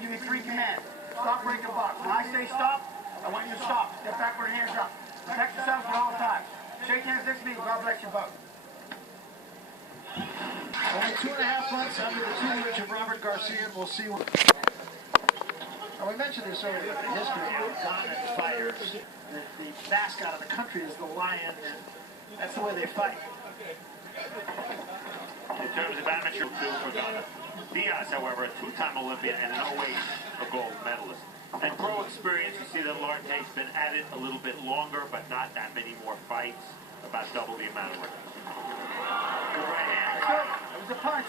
to give you 3 commands. Stop, break, and box. When I say stop, I want you to stop. Step backward, hands up. Protect yourself at all times. Shake hands next to me. God bless you both. Only 2.5 months under the tutelage of Robert Garcia, and we'll see what... Now, we mentioned this earlier, the history of dominant fighters. The mascot of the country is the lion, and that's the way they fight. In terms of amateur field for Ghana, Diaz, however, a 2-time Olympian and an 08 a gold medalist. And pro experience, you see that Lartey's been at it a little bit longer, but not that many more fights, about double the amount of records. Good right hand. That was a punch.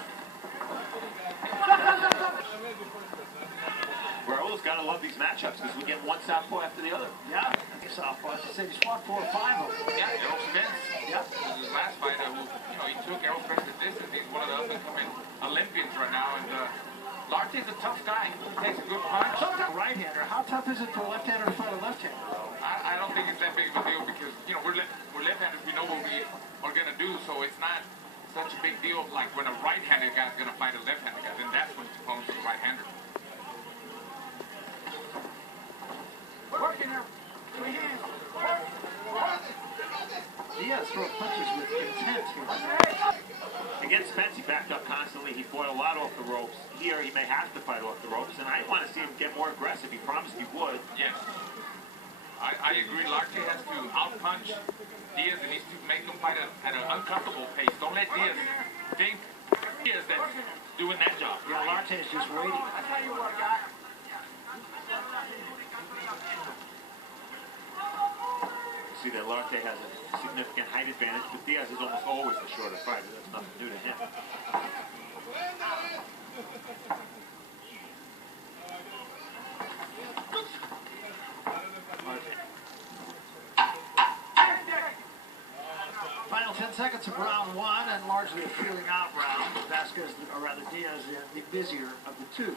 Raul's got to love these matchups because we get one southpaw after the other. Yeah, southpaws. He said he's fought 4 or 5 of them. Yeah, Errol Spence. Yeah. His last fight, he took Errol Spence the distance. He's one of the up-and-coming Olympians right now, and Lartey's a tough guy. He takes a good punch. Right-hander. How tough is it for a left-hander to fight a left-hander? I don't think it's that big of a deal because we're left-handers. We know what we are gonna do, so it's not such a big deal like when a right-handed guy's gonna fight a left-handed guy. Then that's when his opponent's a right-hander. Working there. 3 hands. Diaz throws punches with intent here. Against Spence, he backed up constantly. He fought a lot off the ropes. Here, he may have to fight off the ropes, and I want to see him get more aggressive. He promised he would. Yes. I agree. Lartey has to out-punch Diaz and needs to make him fight at an uncomfortable pace. Don't let Diaz think Diaz that's doing that job. Yeah, Lartey is just waiting. That's how you work, guy. See that Lartey has a significant height advantage, but Diaz is almost always the shorter fighter. That's nothing new to him. Final 10 seconds of round 1, and largely a feeling out round. Vasquez, or rather Diaz, the busier of the two.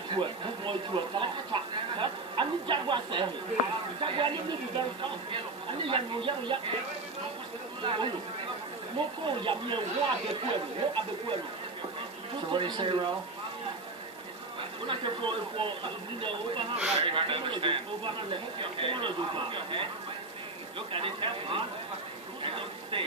So what do you say, Raul? Very hard to understand. Look at it, huh? Stay.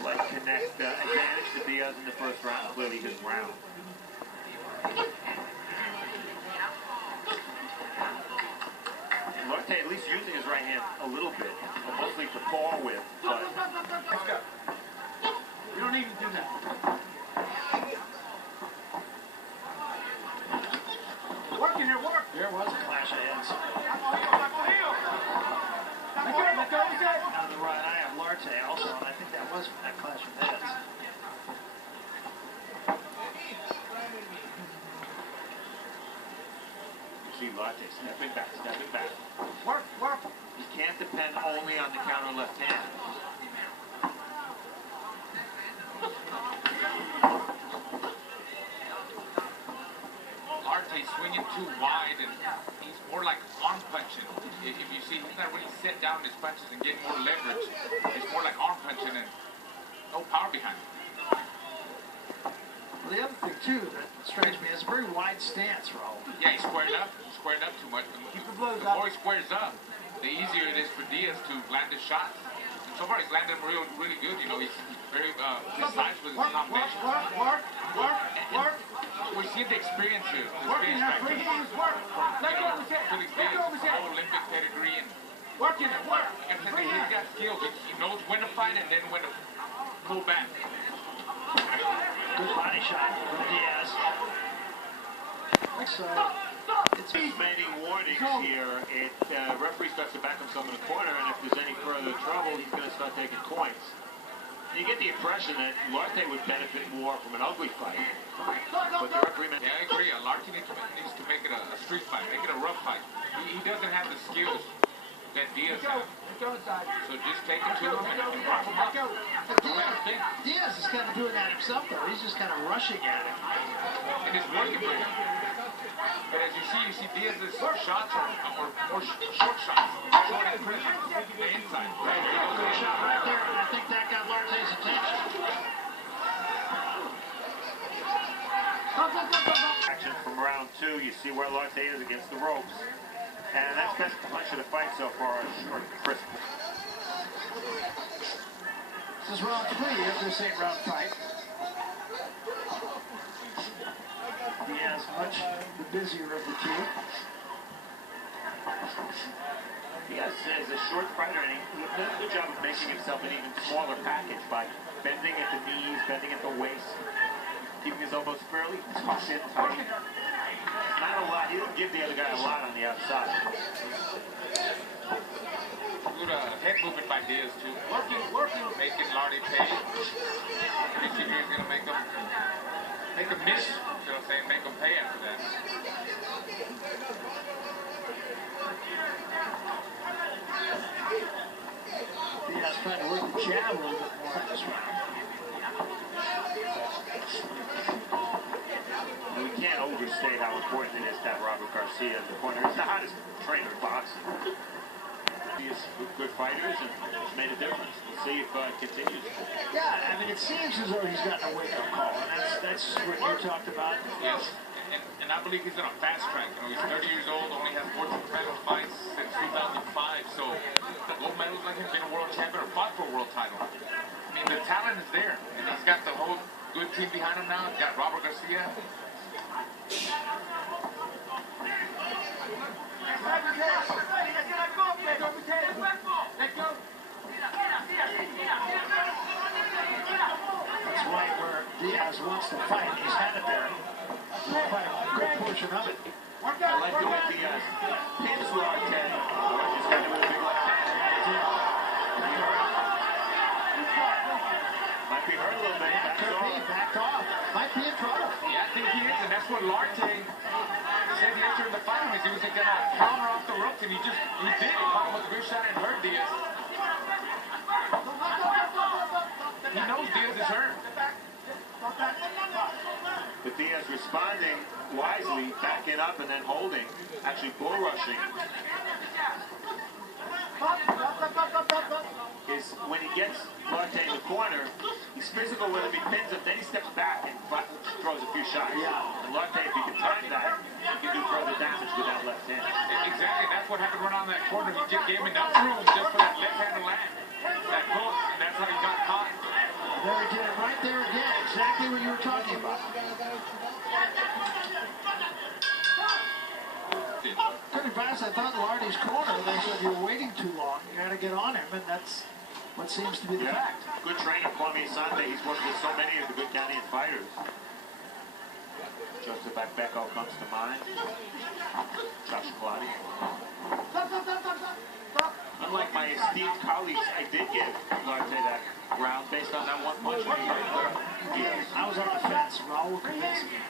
Slight connect advantage to Diaz in the first round. Clearly his round. Lartey at least using his right hand a little bit, mostly to paw with, but... Let's go. You don't need to do that. Working here, work. There was a clash of heads. Back on heel. Let go. On the right eye of Lartey also, and I think that was from that clash of heads. You see Lartey stepping back. Work. He can't depend only on the counter left hand. Lartey's swinging too wide, and he's more like arm punching. If you see, he's not really set down his punches and get more leverage. It's more like arm punching and no power behind it. Well, the other thing, too, that strikes me is a very wide stance, Raul. Yeah, he's squared up too much. Keep the blows The up. more he squares up, the easier it is for Diaz to land his shots. And so far, he's landed them really good. He's very precise with his combination. Work. We see the experience here. The Working experience here, 3 factor. hands, work. Let go of his head. Felix Let Diaz go of his is head. an Olympic pedigree, and Working it, work. like I said, he's got skills. He knows when to fight and then when to pull back. Good body shot from Diaz. So, it's Many warnings here. Referee starts to back himself in the corner, and if there's any further trouble, he's going to start taking points. You get the impression that Lartey would benefit more from an ugly fight. But the referee... Yeah, I agree. Lartey needs to make it a street fight, make it a rough fight. He doesn't have the skills let Diaz have. So just take it to him and wrap him up. Diaz is kind of doing that himself, though. He's just kind of rushing at it. And it's working for him. But as you see Diaz's shots are more short shots. Short and crisp. The inside. Right. Good shot right there, and I think that got Lartey's attention. Action from round 2. You see where Lartey is against the ropes. And that's best punch of the fight so far, short and crisp. This is round 3 of this 8-round fight. Diaz much the busier of the two. Diaz is a short fighter, and he does a good job of making himself an even smaller package by bending at the knees, bending at the waist, keeping his elbows fairly tucked in tight. Not a lot. He doesn't give the other guy a lot on the outside. Good head movement by Diaz too. Working. Making Lartey pay. Pretty sure he's gonna make him miss. So I'm saying make him pay after that. Diaz trying to work the jab a little bit more in this round. We can't overstate how important it is to have Robert Garcia as the corner. He's the hottest trainer in boxing. He is good fighters and it's made a difference. We'll see if it continues. Yeah, I mean, it seems as though he's gotten a wake-up call, and that's what you talked about. Yes, and I believe he's on a fast track. You know, he's 30 years old, only has 14 professional fights since 2005. So the gold medalist like him, been a world champion or fought for a world title. I mean, the talent is there, and he's got the whole good team behind him now. He's got Robert Garcia. That's right where Diaz wants to fight. He's had it there. Quite a good portion of it. I like the way Diaz pins Lartey. He's got him with a big left hand. Might be hurt a little bit. Could be backed off. Might be in trouble. Yeah, I think he is, and that's what Lartey said he entered the fight with. He was going to counter off the ropes, and he did. He caught him with a good shot and hurt Diaz. He knows Diaz is hurt. But Diaz responding wisely, backing up and then holding, actually bull rushing. Is when he gets Lartey in the corner, he's physical with him, he pins him, then he steps back and throws a few shots. Yeah. And Lartey, if he can time that, he can do further damage with that left hand. Exactly, that's what happened right on that corner. He gave him enough room just for that left hand to land. That hook, and that's how he got caught. There he did it right there again. Exactly what you were talking about. Pretty fast. I thought Lartey's corner, they said you're waiting too long. You got to get on him, and that's what seems to be the fact. Good trainer, Kwame Asante. He's worked with so many of the good Ghanaian fighters. Joseph Akbeko comes to mind. Josh Kladi. Unlike my esteemed colleagues, I did give Lartey that round based on that one punch when he hurt Diaz. I was on the fence. Raul convinced me.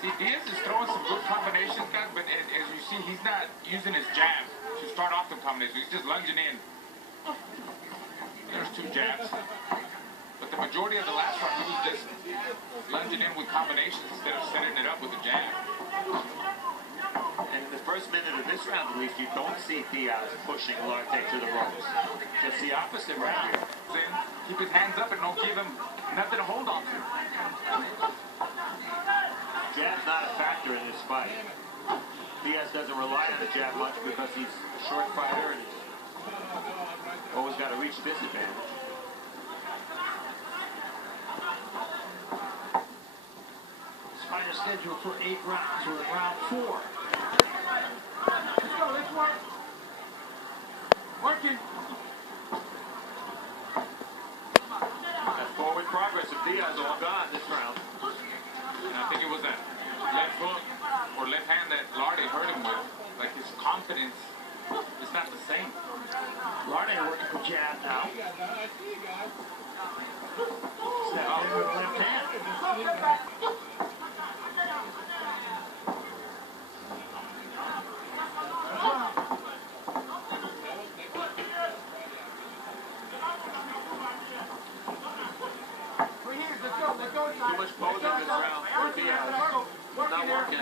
See, Diaz is throwing some good combinations, guys, but as you see, he's not using his jab to start off the combination. He's just lunging in. There's 2 jabs. But the majority of the last round, he was just lunging in with combinations instead of setting it up with a jab. And in the first minute of this round, at least, you don't see Diaz pushing Lartey to the ropes. Just the opposite right here. Then keep his hands up and don't give him nothing to hold on to. Jab's not a factor in this fight. Diaz doesn't rely on the jab much because he's a short fighter and he's always got to reach this advantage. This fight is scheduled for 8 rounds. We're in round 4. Let's go, let's work. Working. That forward progress of Diaz all gone this round. And I think it was that left hook or left hand that Lartey hurt him with. Like his confidence is not the same. Lartey working the jab now. Step in with the left hand. Too much posing this round for Diaz. It's not working.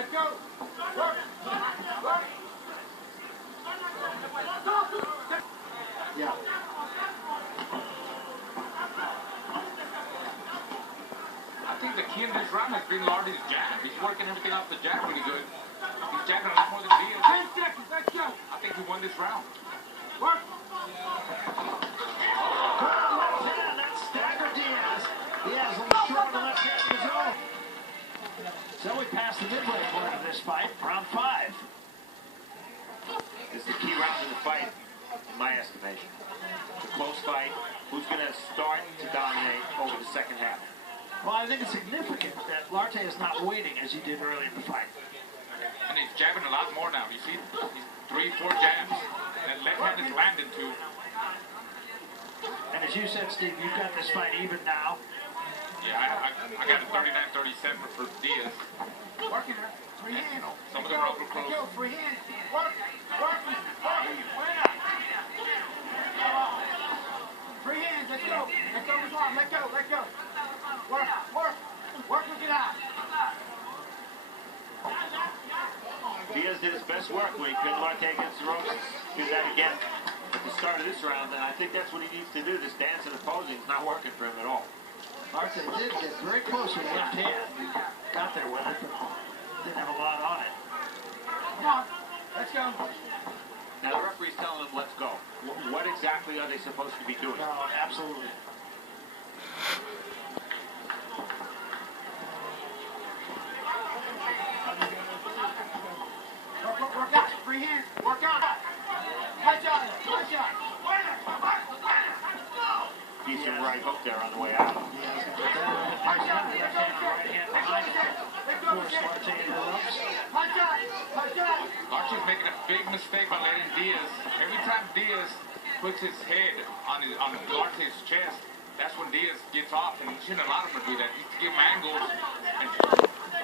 Yeah. I think the key in this round has been Lartey's jab. He's working everything off the jab really good. He's jabbing a lot more than Diaz. 10 seconds, let's go. I think he won this round. Work. That's staggered Diaz. Diaz a little short on the left hand of his own. So we passed the midway point of this fight, round 5. This is the key round of the fight, in my estimation. It's a close fight. Who's going to start to dominate over the second half? Well, I think it's significant that Lartey is not waiting as he did early in the fight. And he's jabbing a lot more now. You see, he's 3-4 jabs. And left hand is landing too. And as you said, Steve, you've got this fight even now. Yeah, I got a 39-37 for Diaz. Working her. Free And, hands. some of them are close. Let's go, free hands. Work. Work. Free hands, let's go. Let's go this arm. Let go, let go. Work, work. Work with it out. Diaz did his best work when he pinned Lartey against the ropes. Did that again at the start of this round, and I think that's what he needs to do. This dance and opposing is not working for him at all. Lartey did get very close with the left hand. Got there with it, but didn't have a lot on it. Come on. Let's go. Now the referee's telling him, let's go. What exactly are they supposed to be doing? No, absolutely. Work out. Free hands. Work out. Punch out. Punch out. Decent right hook there on the way out. Punch out. Left hand, right hand behind it. Force Lartey into the ropes. Punch out. Punch out. Lartey's making a big mistake by letting Diaz. Every time Diaz puts his head on Lartey's chest, that's when Diaz gets off, and you shouldn't allow him to do that. You need to give him angles and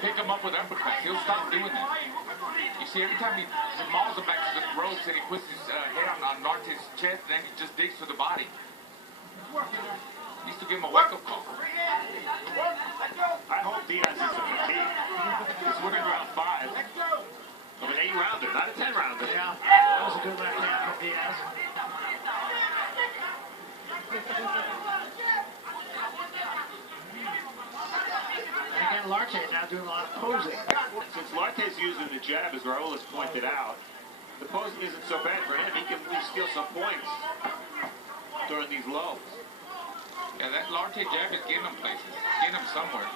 pick him up with uppercuts. He'll stop doing that. You see, every time he mauls him back to the ropes and he puts his head on Lartey's chest, then he just digs for the body. Needs to give him a wake-up call. I hope Diaz is a fatigue. He's winning round 5 of an 8-rounder, not a 10-rounder. Yeah, that was a good left hand from Diaz. And again, Lartey now doing a lot of posing. Since Lartey's using the jab, as Raul has pointed out, the posing isn't so bad for him. He can steal some points during these lows. Yeah, that Lartey jab is getting him places. Getting him somewhere.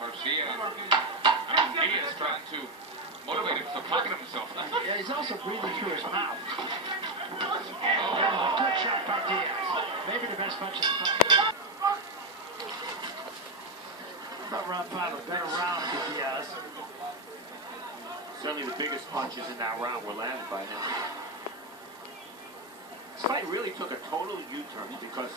Garcia. Diaz trying to motivate him, so talking to himself. Yeah, he's also breathing through his mouth. Oh, good shot by Diaz. Maybe the best punch of the fight. I thought round 5 a better round for Diaz. Certainly the biggest punches in that round were landed by him. This fight really took a total U-turn because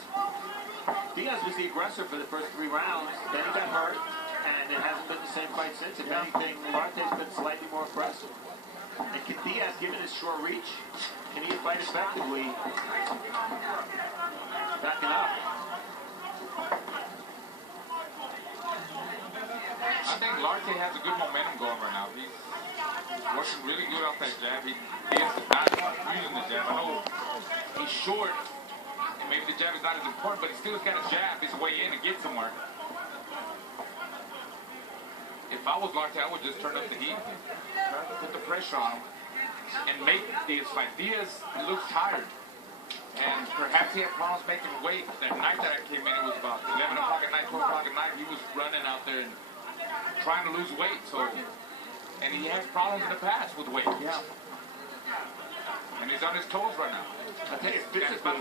Diaz was the aggressor for the first 3 rounds. Then he got hurt, and it hasn't been the same fight since. If anything, Lartey's been slightly more aggressive. And can Diaz, given his short reach, can he fight effectively backing up? I think Lartey has a good momentum going right now. He's working really good off that jab. Diaz is not using the jab. I know he's short, and maybe the jab is not as important, but he still has got to jab his way in and get somewhere. If I was Lartey, I would just turn up the heat, put the pressure on him, and make Diaz fight. Diaz looks tired, and perhaps he had problems making weight. That night that I came in, it was about 11 o'clock at night, 12 o'clock at night. He was running out there and trying to lose weight, and he has problems in the past with weight. Yeah. And he's on his toes right now. I tell you, physically,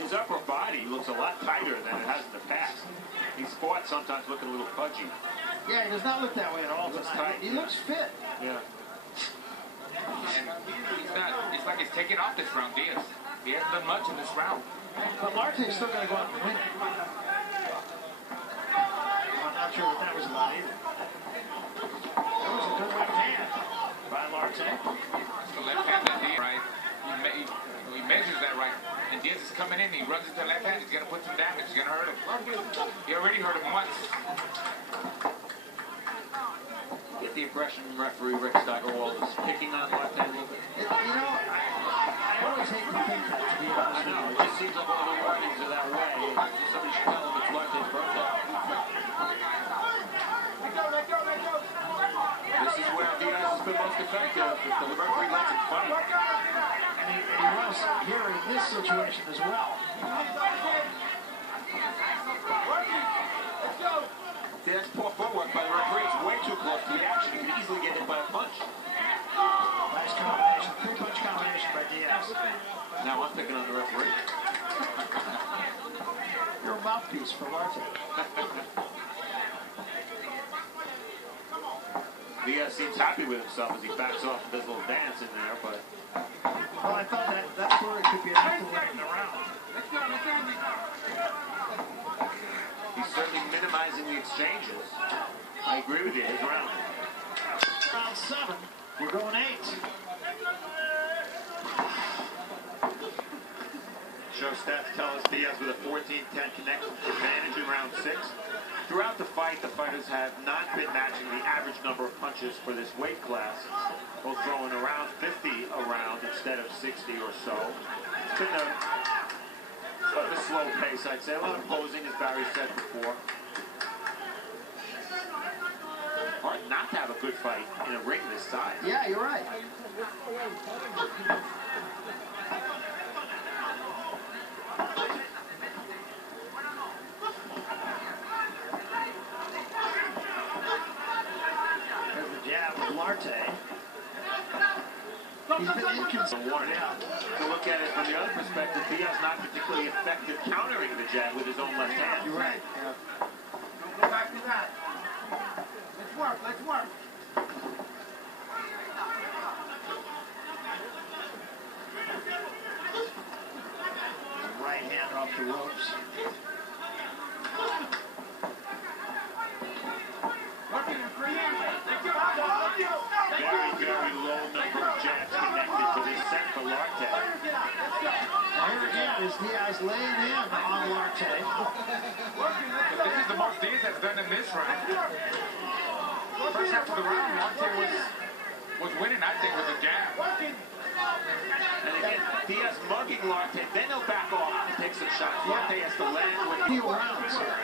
his upper body looks a lot tighter than it has in the past. He's fought sometimes looking a little pudgy. Yeah, he does not look that way at all. Looks tight. He looks fit. Yeah. And he's not, it's like he's taking off this round, Diaz. He hasn't done much in this round. But Lartey's still going to go out and win it. I'm not sure what that was about either. That was a good left hand by Lartey. The left hand that he, right, he measures that right. Diaz is coming in, he runs into the left hand, he's going to put some damage, he's going to hurt him. He already hurt him once. Get the impression referee Rick Steigerwald is picking on left hand a little bit. You know, I always hate to think that, to be honest. I know, it just seems like all the warnings are that way. Somebody should tell him it's left hand's birthday. This is where Diaz has been most effective. If the referee lets it fight. And he was here in this situation as well. See, that's poor footwork by the referee. It's way too close to the action. He could easily get hit by a punch. Nice combination, three-punch combination by Diaz. Now I'm picking on the referee. You're a mouthpiece for Lartey. Diaz seems happy with himself as he backs off with his little dance in there, but... Well, I thought that's where it could be enough to win the round. He's certainly minimizing the exchanges. I agree with you. His round. Round 7. We're going 8. Show stats tell us Diaz with a 14-10 connection advantage in round 6. Throughout the fight, the fighters have not been matching the average number of punches for this weight class. Both throwing around 50 a round instead of 60 or so. It's been a sort of a slow pace, I'd say. A lot of posing, as Barry said before. Hard not to have a good fight in a ring this size. Yeah, you're right. There's the jab of Lartey. He's been inconsistent. To look at it from the other perspective, Diaz not particularly effective countering the jab with his own left hand. You're right. Don't go back to that. Let's work, let's work. Right hand off the ropes. Working in free hands. Very, very low number of jabs connected to this set for Lartey. Now here again is Diaz laying in on Lartey. But this is the most Diaz has done in this round. First half of the round, Lartey was winning, I think, with the jab. And again, Diaz mugging Lartey, then he'll back off and take some shots. Lartey has to land with Few rounds here.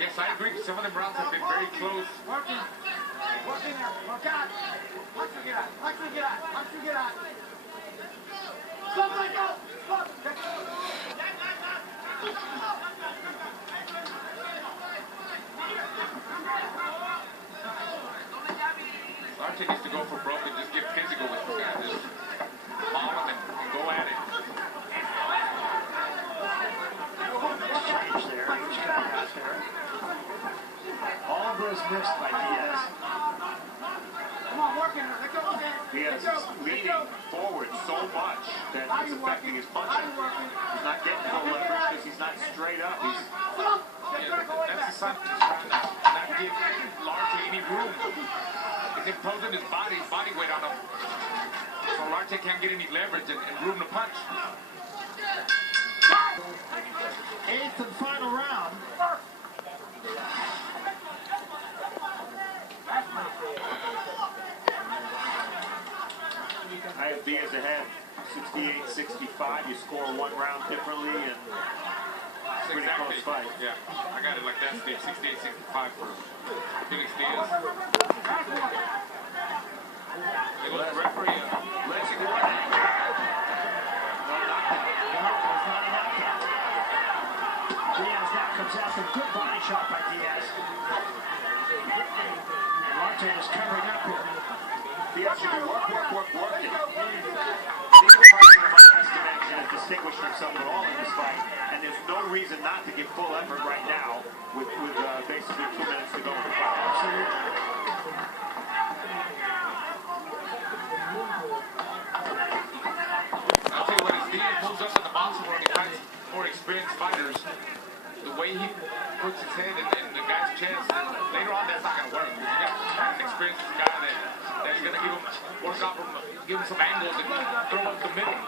Yes, I agree. Some of the rounds have been very close. Working. Working there. Work out. Once we get out. Once we get out. Once we get out. Stop like that. Stop. Lartey needs to go for broke and just get physical with this guy. Just follow him and go at it. Change there. Each guy got there. All of those missed by Diaz. Come on, working. Let go. Diaz is leaning forward so much that it's affecting his punching. He's not getting full leverage because he's not straight up. He's That's the sign he's trying to not give Lartey any room. He's imposing his body weight on him. So Lartey can't get any leverage and room to punch. 8th and final round. I have Diaz ahead, 68-65. You score one round differently, and pretty close fight. Yeah, I got it like that, Steve. 68-65 for Felix Diaz. Hey, look, the referee. Let's go. No knockout. Diaz now comes out with a good body shot by Diaz. Lartey is covering up here. Diaz should be working. He's fighting in my estimation has distinguished himself at all in this fight, and there's no reason not to give full effort right now with basically 2 minutes to go in the fight. Absolutely. I'll tell you what, as Diaz moves up in the boxing world, he fights more experienced fighters. The way he puts his head in the guy's chest, later on that's not going to work. You got an experienced guy that's going to give him, work off him, give him some angles and throw up the middle.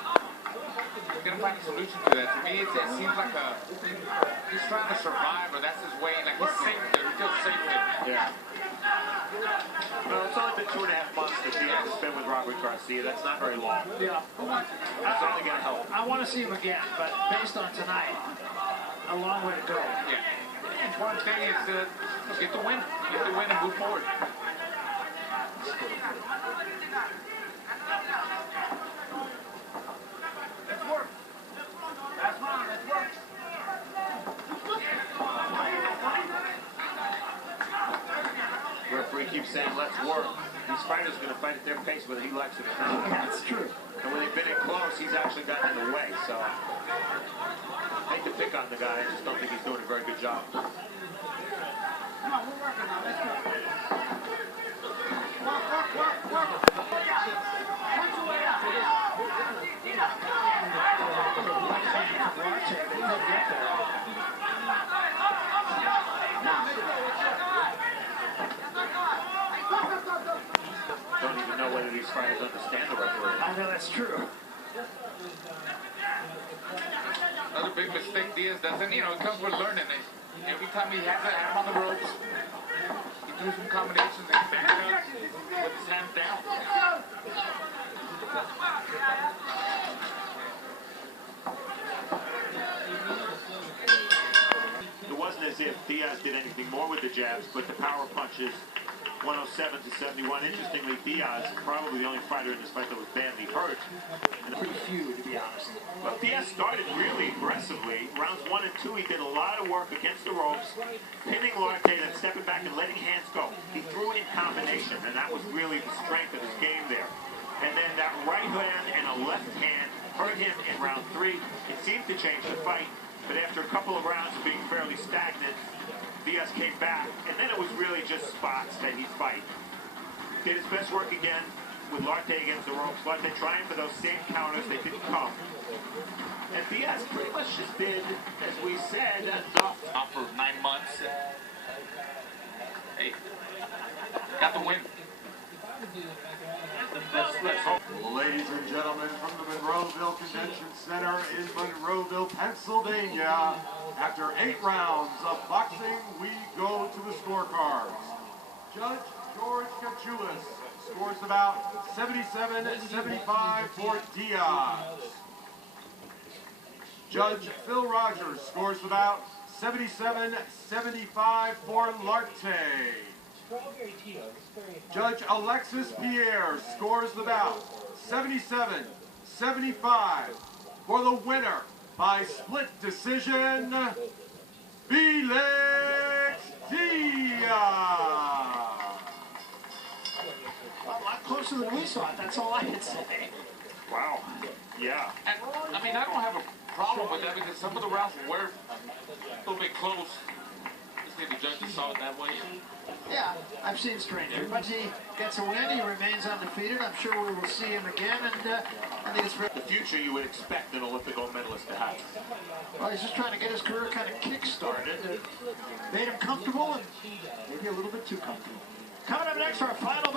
gonna find a solution to that. To me, it seems like he's trying to survive, or that's his way. Like he's safe there. He feels safe there. Yeah. Well, it's only been 2.5 months that Diaz has been with Robert Garcia. That's not very long. Yeah. It's only going to help. I want to see him again, but based on tonight, a long way to go. Yeah. The important thing is to get the win. Get the win and move forward. Let's work. That's fine. Let's work. Referee keeps saying, let's work. These fighters are going to fight at their pace whether he likes it or not. That's true. And when they've been in close, he's actually gotten in the way. So I hate to pick on the guy. I just don't think he's doing a very good job. Come on, we're working now. Let's go. Work. Punch your way out. Don't even know whether these fighters understand the referee. I know that's true. Another big mistake Diaz doesn't, it comes with learning. Every time he has him on the ropes, he threw some combinations and stands up with his hands down. It wasn't as if Diaz did anything more with the jabs, but the power punches, 107 to 71. Interestingly, Diaz, probably the only fighter in this fight that was badly hurt. And Pretty few, to be honest. well, Diaz started really aggressively. Rounds 1 and 2, he did a lot of work against the ropes, pinning Lartey, then stepping back and letting hands go. He threw in combination, and that was really the strength of his game there. And then that right hand and a left hand hurt him in round 3. It seemed to change the fight, but after a couple of rounds of being fairly stagnant, Diaz came back, and then it was really just spots that he'd fight. Did his best work again with Lartey against the ropes. Lartey trying for those same counters, they didn't come. And Diaz pretty much just did, as we said, enough. Out for 9 months. Hey, got the win. Let's hope. Ladies and gentlemen, from the Monroeville Convention Center in Monroeville, Pennsylvania, after 8 rounds of boxing, we go to the scorecards. Judge George Kachulis scores about 77-75 for Diaz. Judge Phil Rogers scores about 77-75 for Lartey. Judge Alexis Pierre scores the bout 77-75 for the winner by split decision, Felix Diaz. A lot closer than we saw it, that's all I can say. Wow. Yeah. And, I don't have a problem with that because some of the rounds were a little bit close. Just think the judges saw it that way. Yeah, I've seen stranger. Once he gets a win, he remains undefeated. I'm sure we will see him again, and I think it's very... The future you would expect an Olympic gold medalist to have. Well, he's just trying to get his career kind of kick-started. It made him comfortable, and maybe a little bit too comfortable. Coming up next, our final